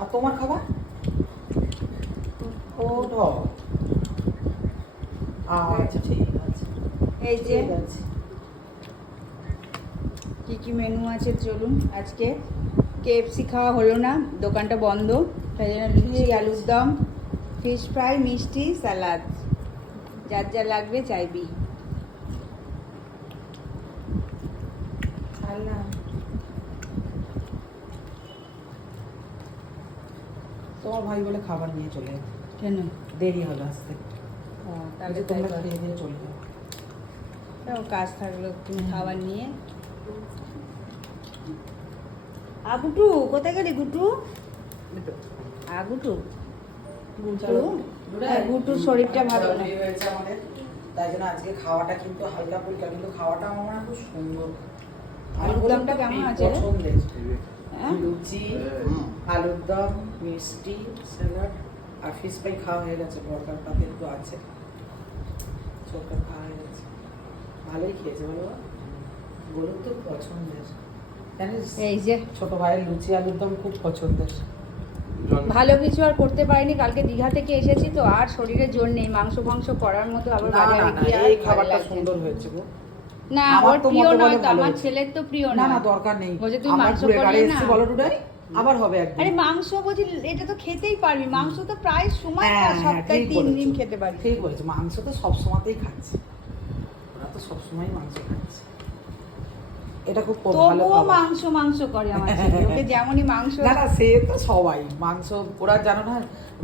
আর তোমার খাবার ওঠো। আচ্ছা ঠিক আছে। এই যে ঠিক আছে। কি কি মেনু আছে চলুন। আজকে KFC খাওয়া হলো না, দোকানটা বন্ধ, তাই জন্য লুচি, আলুর দম, ফিশ ফ্রাই, মিষ্টি, স্যালাড, যার যা লাগবে চাইবি। ছাড়লাম। তোমার ভাই বলে খাবার নিয়ে চলে যাবে। কেন? দেরি হবে আসতে। তাহলে তাই তোমরা কর। খেয়ে দিয়ে চলে যাবে। তাও কাজ থাকলো তুমি খাবার নিয়ে। গুটু কোথায় গেলি গুটু? গুটু গুটুর শরীরটা ভালো না। দেরি হয়েছে আমাদের, তাই জন্য আজকে খাওয়াটা কিন্তু হালকা ফুলকা, কিন্তু খাওয়াটা আমার খুব সুন্দর। আলুর দমটা কেমন আছে রে? পছন্দের। হ্যাঁ? লুচি, আলুর দম, মিষ্টি, স্যালাড আর ফিশ ফ্রাই খাওয়া হয়ে গেছে। বরকার পাতে তো আছে, চোখটা খাওয়া হয়ে গেছে। ভালোই খেয়েছে বলো। বলুন তো পছন্দের, জানিস এই যে ছোট ভাইয়ের লুচি আলুর দম খুব পছন্দের। ভালো কিছু আর করতে পারিনি, কালকে দীঘা থেকে এসেছি তো আর শরীরে জোর নেই মাংস ফাংস করার মতো। আবার না বাজারে না না, গিয়ে আর এই ভালো খাবারটা লাগছে না। সুন্দর হয়েছে গো। না আমার ওর তো প্রিয় মতে নয় বলে তো, ভালো আমার হয়েছে। ছেলের তো প্রিয় না নয়। না, দরকার নেই। বলছে তুই আমরা মাংস ঘুরে করলে গাড়ি না। এসেছি বলো ডুডাই, আবার হবে একদিন। আরে মাংস বলছি এটা তো খেতেই পারবি, মাংস তো প্রায় সময় হ্যাঁ, হ্যাঁ, সপ্তাহে ঠিক 3 দিন বলেছো। খেতে পারি। ঠিক বলেছো, মাংস তো সব সময়তেই খাচ্ছি, ওরা তো সব সময় মাংস খাচ্ছে। এটা খুব ভালো তবুও খাবার। মাংস মাংস করে আমার ছেলে, ওকে যেমনই মাংস। না না, সে তো সবাই মাংস। ওরা জানো না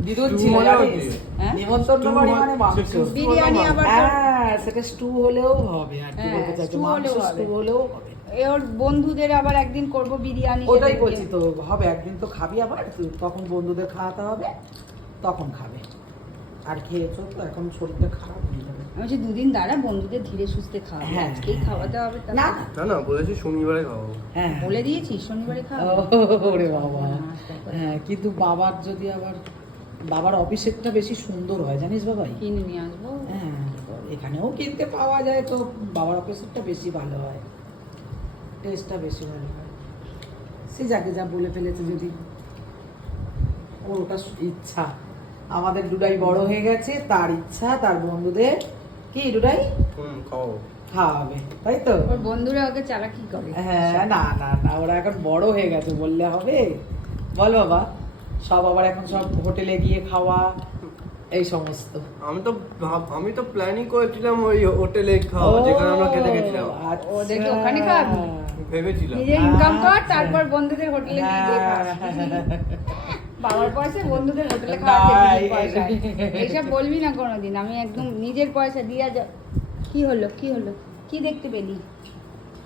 দিদুর Stew ছিল মানে জানিস? কি? হ্যাঁ? নিমন্ত্রণ Stew বাড়ি মানে- মানে মাংস। stew বিরিয়ানি মানে আবার হ্যাঁ, সেটা স্টু হলেও হবে আর কি হ্যাঁ, বলতে চাইছো, stew মাংস হলেও হবে। স্টু হলেও হবে। ওর বন্ধুদের আবার একদিন করব বিরিয়ানি। ওটাই সেদিনকে। বলছি তো, হবে একদিন তো খাবি, আবার তখন বন্ধুদের খাওয়াতে হবে, তখন খাবে। আর খেয়েছো তো এখন শরীরটা খারাপ হয়ে যাবে। আমি বলছি দুদিন দাঁড়া, বন্ধুদের ধীরে সুস্থে খাওয়া, হ্যাঁ, আজকেই হ্যাঁ। খাওয়াতে হবে তা না না। না, না না, বলেছি শনিবারে খাওয়াবো। হ্যাঁ বলে দিয়েছি শনিবারে খাওয়া। ওরে বাবা। হ্যাঁ, কিন্তু বাবার যদি আবার, বাবার অফিসেরটা বেশি সুন্দর হয় জানিস বাবাই। কিনে নিয়ে আসবো। হ্যাঁ, এখানেও কিনতে পাওয়া যায় তো বাবার অফিসেরটা বেশি ভালো হয়, টেস্টটা বেশি ভালো হয়। সে যাকে যা বলে ফেলেছে, যদি ওর ওটা ইচ্ছা। আমাদের ডুডাই বড় হয়ে গেছে, তার ইচ্ছা, তার বন্ধুদের কি ডুডাই খাওয়াবো। খাওয়াবে, তাই তো? ওর বন্ধুরা ওকে চালাকি করে। হ্যাঁ, না না না, ওরা এখন বড় হয়ে গেছে বললে হবে? বল বাবা, সব আবার এখন সব হোটেলে গিয়ে খাওয়া, এই সমস্ত। আমি তো প্ল্যানিং করেছিলাম ওই হোটেলে খাওয়া, যেখানে আমরা খেতে গেছিলাম। আচ্ছা। ওদেরকে ওখানে খাওয়াবি? ভেবেছিলাম। নিজের ইনকাম কর, আচ্ছা। তারপর বন্ধুদের হোটেলে গিয়ে খাস। বাবার পয়সা বন্ধুদের হোটেলে না, খাওয়াতে পয়সা। এইসব বলবি না কোনোদিন, আমি একদম নিজের পয়সা দিয়া যা। কি হলো কি হলো, কি দেখতে পেলি?